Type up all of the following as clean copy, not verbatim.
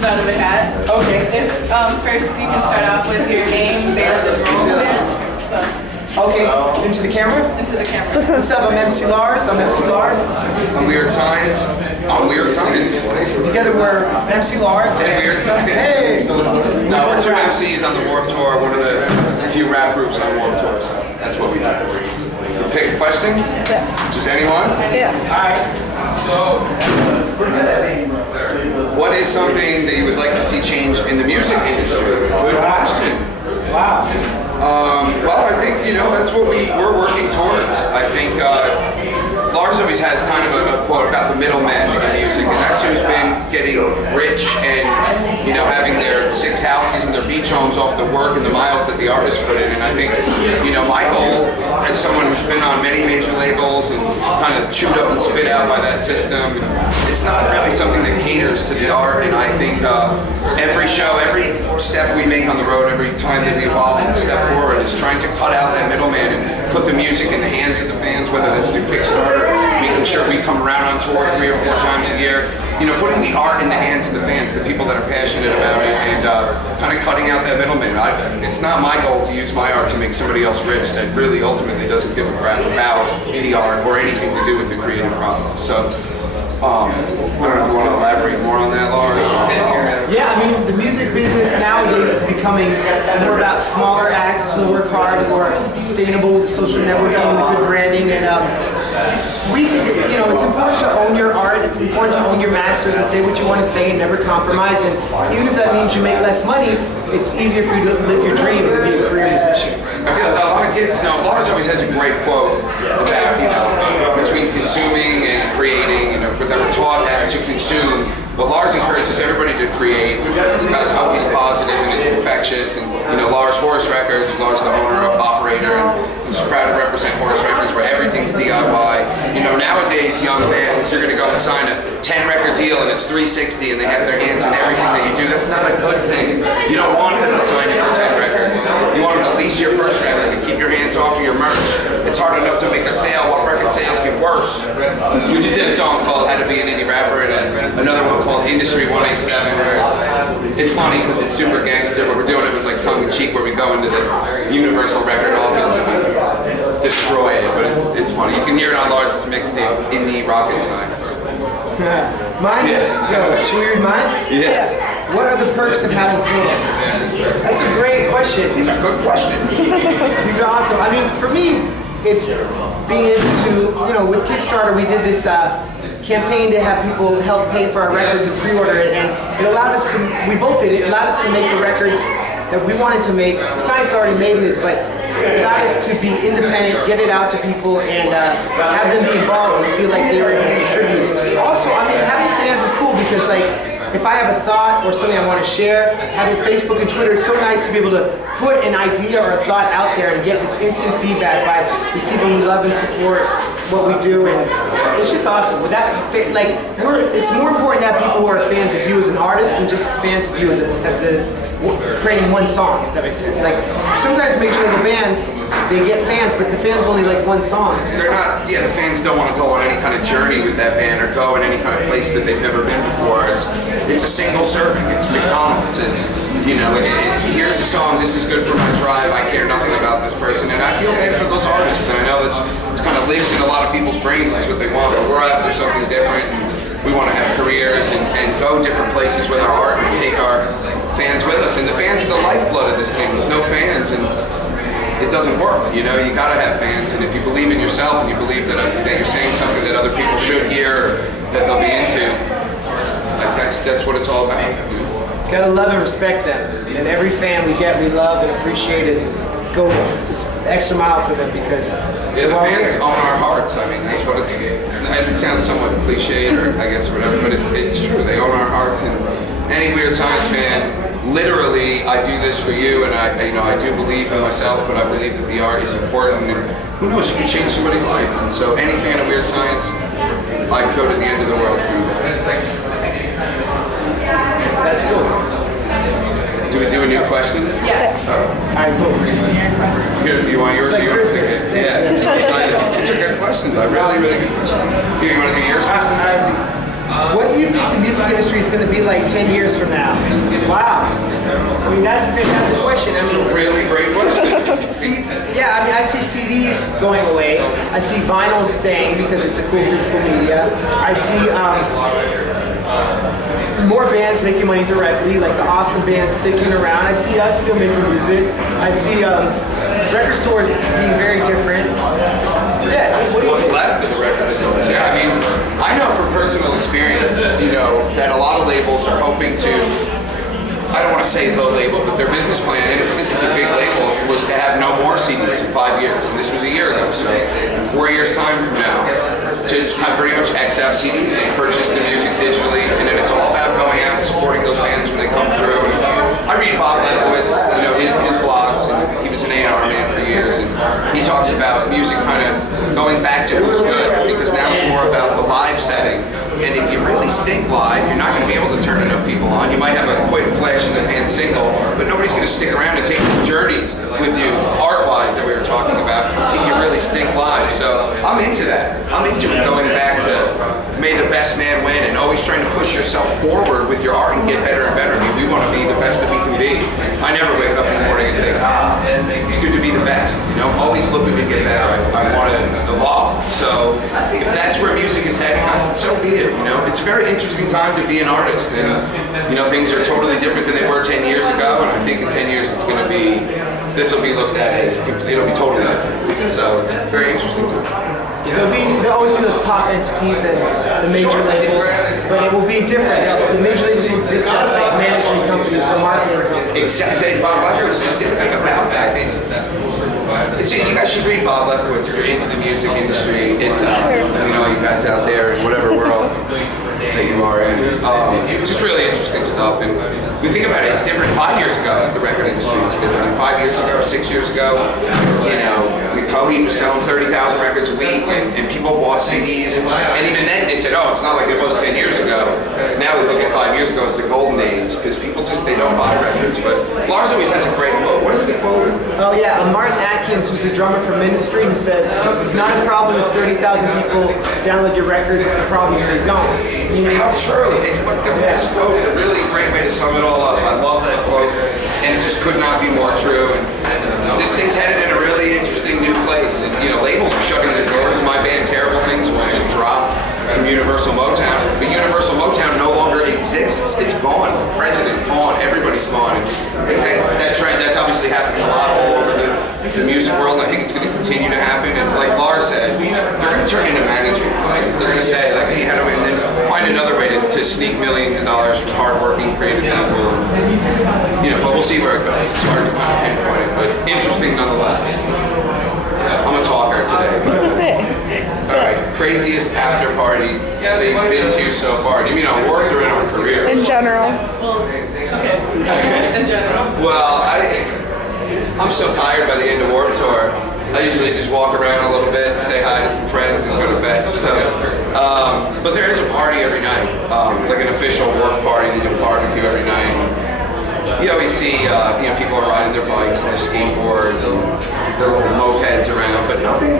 questions out of a hat. Okay. If first you can start off with your name, band, and role band. So, Okay, into the camera. into the camera. What's up? I'm MC Lars. I'm MC Lars. I'm Weerd Science. I'm Weerd Science. Together we're MC Lars And Weerd Science. Hey! No, we're two MCs on the Warped Tour, one of the few rap groups on Warped Tour, so that's what we do. You pick questions? Yes. Just anyone? Yeah. Alright. So, what is something that you would like to see change in the music industry? Good question. Wow. Well, I think, that's what we're working towards. I think Lars always has kind of a quote about the middleman in music, and that's who's been getting rich and, having their 6 houses and their beach homes off the work and the miles that the artists put in. And I think, my goal as someone who's been on many major labels and kind of chewed up and spit out by that system, it's not really something that caters to the art. And I think every show, every step we make on the road, every time that we evolve and step forward is trying to cut out that middleman and put the music in the hands of the fans, whether that's through Kickstarter, making sure we come around on tour 3 or 4 times a year, putting the art in the hands of the fans, the people that are passionate about it, and kind of cutting out that middleman. It's not my goal to use my art to make somebody else rich that really ultimately doesn't give a crap about the art or anything to do with the creative process. So, I don't know if you want to elaborate more on that, Lars. Yeah, I mean, the music business nowadays is becoming more about smaller acts who work hard, more sustainable with social networking, the good branding, and we think it's important to own your art. It's important to own your masters and say what you want to say and never compromise. And even if that means you make less money, it's easier for you to live your dreams and be a career musician. I feel like a lot of kids know. Lars always has a great quote about between consuming and creating. But we're taught to consume. But Lars encourages everybody to create. This guy's always positive and it's infectious. And Lars Horse Records, Lars the owner, operator, and I'm just proud to represent Horse Records where everything's DIY. Nowadays young bands, you're going to go and sign a 10-record deal and it's $360 and they have their hands in everything that you do. That's not a good thing. You don't want them to sign you for 10 records. You want them to lease your first record and keep your hands off of your merch. It's hard enough to make a sale while record sales get worse. We just did a song called How to Be an Indie Rapper and another one called Industry 187 where it's funny because it's super gangster, but we're doing it with like tongue-in-cheek where we go into the Universal record office and we destroy it, but it's funny. You can hear it on Lars' mixtape, Indie Rocket Science. Mine? Yeah. Yo, should we read mine? Yeah. What are the perks of having fans? That's a great question. These are good questions. These are awesome. I mean, for me, it's being able to, with Kickstarter, we did this campaign to have people help pay for our records and pre-order it, and it allowed us to, we both did it, allowed us to make the records that we wanted to make. Science already made his, but it allowed us to be independent, get it out to people, and have them be involved and feel like they were able to contribute. Also, I mean, having fans is cool because, if I have a thought or something I want to share, having Facebook and Twitter is so nice to be able to put an idea or a thought out there and get this instant feedback by these people who love and support what we do, and it's just awesome. With that, it's more important to have people who are fans of you as an artist than just fans of you as creating one song, if that makes sense. Sometimes major label bands, they get fans, but the fans only like one song. They're not, the fans don't want to go on any kind of journey with that band or go in any kind of place that they've never been before. It's a single serving, it's McDonald's, it's, here's a song, this is good for my drive, I care nothing about this person, and I feel bad for those artists, and I know it's kind of lives in a lot of people's brains, that's what they want, but we're after something different, and we want to have careers and go different places with our art and take our fans with us, and the fans are the lifeblood of this thing. With no fans, and it doesn't work. You gotta have fans, and if you believe in yourself and you believe that you're saying something that other people should hear, or that they'll be into, that's what it's all about. Gotta love and respect them, and every fan we get, we love and appreciate it. Go the extra mile for them because the fans own our hearts. I mean, that's what it's. It sounds somewhat cliche, or I guess whatever, but it's true. They own our hearts, and any Weerd Science fan, literally, I do this for you, and I do believe in myself, but I believe that the art is important, and who knows, you can change somebody's life. And so, any fan of Weerd Science, I'd go to the end of the world for you. That's cool. Do we do a new question? Yeah. All right, cool. Here, you want yours? It's like Christmas. Yeah, I'm so excited. These are good questions. Really, really good questions. Here, you want to do yours first? What do you think the music industry is going to be like 10 years from now? Wow. I mean, that's a fantastic question. That's a really great question. Yeah, I mean, I see CDs going away. I see vinyl staying because it's a cool physical media. I see more bands making money directly, like the awesome bands sticking around. I see us still making music. I see record stores being very different. Yeah, What's left of the record stores? Yeah, I mean, I know from personal experience, you know, that a lot of labels are hoping to, I don't want to say the label, but their business plan, and this is a big label, was to have no more CDs in 5 years. And this was a year ago, so in 4 years' time from now, to just kind of pretty much X out CDs and purchase the music digitally, and then it's all about going out and supporting those bands when they come through. And I read Bob Lefkowitz, you know, his blogs, and he was an A&R man for years, and he talks about music kind of going back to who's good, because now it's more about the live setting. And if you really stink live, you're not going to be able to turn enough people on. You might have a quick flash in the pan single, but nobody's going to stick around and take these journeys with you, art-wise, that we were talking about, if you really stink live. So I'm into that. I'm into it, going back to may the best man win, and always trying to push yourself forward with your art and get better and better. I mean, we want to be the best that we can be. I never wake up in the morning and think, it's good to be the best. You know, I'm always looking to get better. I want to evolve. So if that's where music is heading, so be it. You know, it's a very interesting time to be an artist, and you know, things are totally different than they were 10 years ago. And I think in 10 years, it's going to be, this will be looked at as, it'll be totally different. So it's very interesting to me. There'll always be those pop entities and the major labels, but it will be different. The major labels will exist as like management companies or marketing companies. Exactly. Bob Lefkowitz just did a thing about that. You guys should read Bob Lefkowitz if you're into the music industry. It's you know, you guys out there in whatever world that you are in. Just really interesting stuff. And we think about it, it's different 5 years ago. The record industry was different. 5 years ago, 6 years ago, you know, Coheed was selling 30,000 records a week, and people bought CDs. And even then, they said, "Oh, it's not like it was 10 years ago." Now we look at 5 years ago as the golden age, because people just, they don't buy records. But Lars always has a great quote. What is the quote? Oh yeah, Martin Atkins, who's the drummer for Ministry, who says, "It's not a problem if 30,000 people download your records, it's a problem if they don't." You know, how true. It's what the best quote, a really great way to sum it all up. I love that quote, and it just could not be more true. And this thing's headed in a really interesting new place. And, you know, labels are shutting their doors. My band, Terrible Things, was just dropped from Universal Motown. But Universal Motown no longer exists. It's gone. The president gone. Everybody's gone. And that trend, that's obviously happening a lot all over the music world. I think it's going to continue to happen. And like Lars said, they're going to turn into management companies. They're going to say, like, hey, how do we, and then find another way to sneak millions of dollars from hardworking, creative people. You know, but we'll see where it goes. It's hard to kind of pinpoint it, but interesting nonetheless. I'm a talker today. It's okay. All right, craziest after party that you've been to so far? Do you mean on work or in our career? In general. In general. Well, I'm so tired by the end of Warped Tour. I usually just walk around a little bit, say hi to some friends, and go to bed. So, but there is a party every night, like an official work party. They do a barbecue every night. You always see, you know, people are riding their bikes and their skateboards and their little mopeds around, but nothing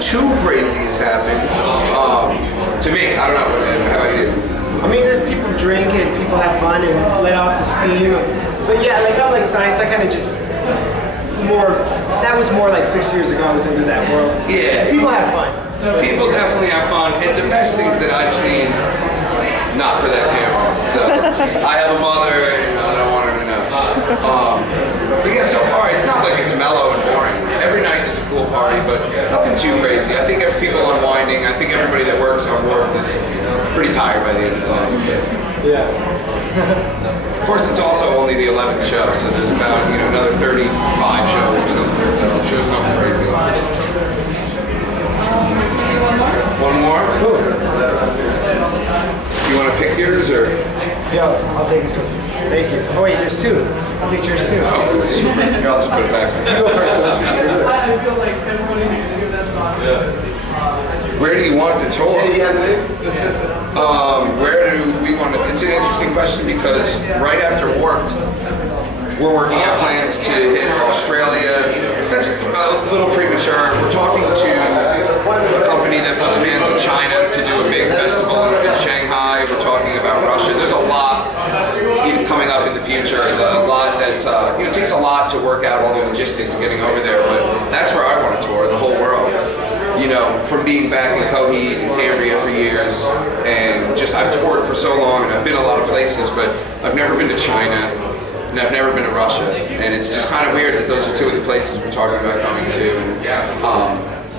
too crazy has happened. To me, I don't know. How about you? I mean, there's people drink and people have fun and let off the steam. But yeah, like I like Science, I kind of just that was more like 6 years ago I was into that world. Yeah. People have fun. People definitely have fun, and the best things that I've seen, not for that camera. So I have a mother, and I don't want her to know. But yeah, so far it's not like it's mellow and boring. Every night is a cool party, but nothing too crazy. I think people unwinding. I think everybody that works on Warped is pretty tired by the end of the night. So. Yeah. Of course, it's also only the 11th show, so there's about another 35 shows or something. So I'm sure something crazy. One more? Cool. You want to pick yours or? Yo, I'll take this one. Thank you. Oh wait, there's two. I'll pick yours too. Oh, super. Here, I'll just put it back. You go first. I feel like everyone needs to give that spot. Where do you want the tour? Where do we want to? It's an interesting question because right after Warped, we're working out plans to hit Australia. That's a little premature. We're talking to a company that puts bands in China to do a big festival in Shanghai. Russia. There's a lot coming up in the future. A lot that's it takes a lot to work out all the logistics of getting over there. But that's where I want to tour the whole world. From being back in Coheed and Cambria for years, and just I've toured for so long, and I've been a lot of places, but I've never been to China, and I've never been to Russia, and it's just kind of weird that those are two of the places we're talking about coming to. And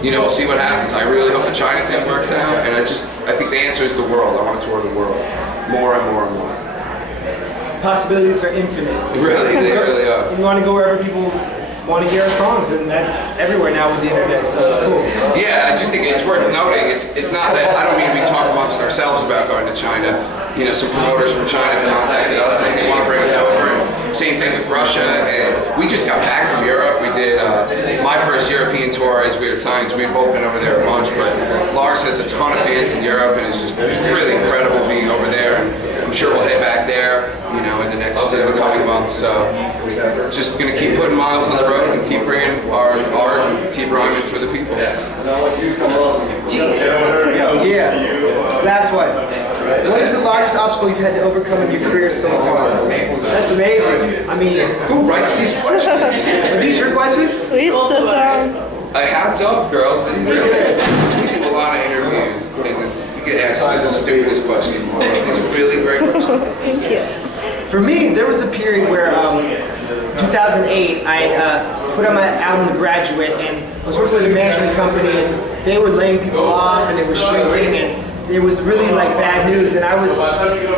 we'll see what happens. I really hope the China thing works out, and I think the answer is the world. I want to tour the world more and more and more. Possibilities are infinite. Really, they really are. We want to go wherever people want to hear our songs, and that's everywhere now with the internet, so it's cool. Yeah, I just think it's worth noting. It's not that, I don't mean we talk amongst ourselves about going to China. Some promoters from China contacted us and they want to bring us over. And same thing with Russia, and we just got back from Europe. We did my first European tour as Weerd Science. We've both been over there a bunch, but Lars has a ton of fans in Europe, and it's just really incredible being over there. And I'm sure we'll head back there, in the coming months. So just gonna keep putting miles on the road and keep bringing our art and keep rhyming for the people. Yeah. Last one. What is the largest obstacle you've had to overcome in your career so far? That's amazing. I mean, who writes these questions? Are these your questions? Please sit down. Hats off, girls. We do a lot of interviews, and you get asked the stupidest questions. These are really great questions. Thank you. For me, there was a period where 2008, I had put out my album, The Graduate, and I was working with a management company, and they were laying people off, and it was shrinking, and it was really bad news, and I was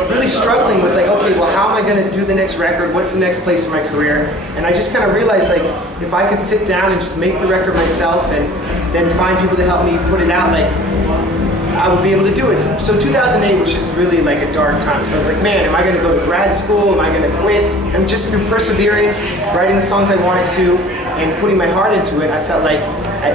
really struggling with okay, well, how am I going to do the next record? What's the next place in my career? And I just kind of realized if I could sit down and just make the record myself, and then find people to help me put it out, I would be able to do it. So 2008 was just really a dark time. So I was like, man, am I going to go to grad school? Am I going to quit? And just through perseverance, writing the songs I wanted to, and putting my heart into it, I felt like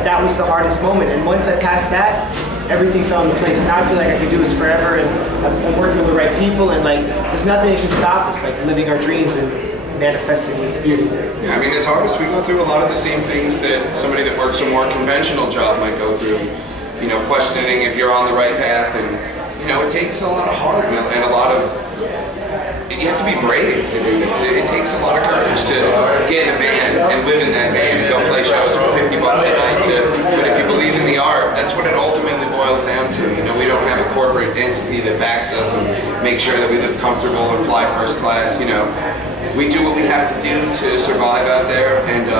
that was the hardest moment. And once I passed that, everything fell into place. Now I feel like I could do this forever, and I'm working with the right people, and there's nothing that can stop us, living our dreams and manifesting this beauty. Yeah, I mean, as artists, we go through a lot of the same things that somebody that works a more conventional job might go through. Questioning if you're on the right path, and it takes a lot of heart and a lot of. You have to be brave to do this. It takes a lot of courage to get in a van and live in that van and go play shows for $50 a night. But if you believe in the art, that's what it ultimately boils down to. We don't have a corporate entity that backs us and makes sure that we live comfortable and fly first class. We do what we have to do to survive out there, and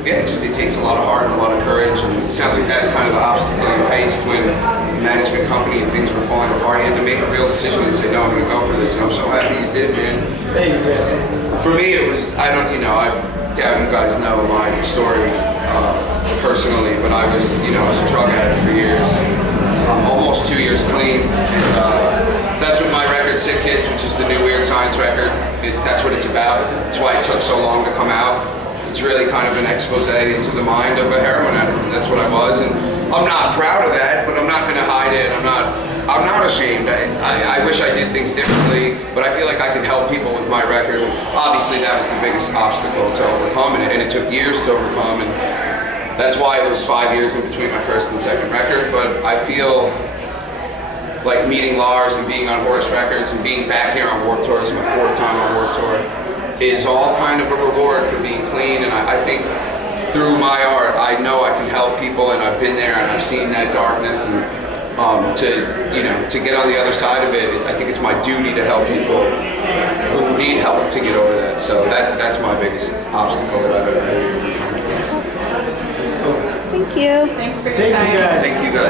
it takes a lot of heart and a lot of courage. And it sounds like that's kind of the obstacle you faced when the management company and things were falling apart. You had to make a real decision and say, no, I'm going to go for this. And I'm so happy you did, man. Thanks, man. For me, it was, I doubt you guys know my story personally, but I was a drug addict for years, almost 2 years clean. And that's what my record, Sick Kids, which is the new Weerd Science record, that's what it's about. That's why it took so long to come out. It's really kind of an expose into the mind of a heroin addict, and that's what I was. And I'm not proud of that, but I'm not going to hide it. I'm not ashamed. I wish I did things differently, but I feel like I can help people with my record. Obviously, that was the biggest obstacle to overcome, and it took years to overcome, and that's why it was 5 years in between my first and second record. But I feel like meeting Lars and being on Horse Records and being back here on Warped Tour, this is my 4th time on Warped Tour, is all kind of a reward for being clean. And I think through my art, I know I can help people, and I've been there and I've seen that darkness, and to get on the other side of it, I think it's my duty to help people who need help to get over that. So that's my biggest obstacle that I've ever had. Let's go. Thank you. Thanks for your Thank time. you guys. Thank you guys.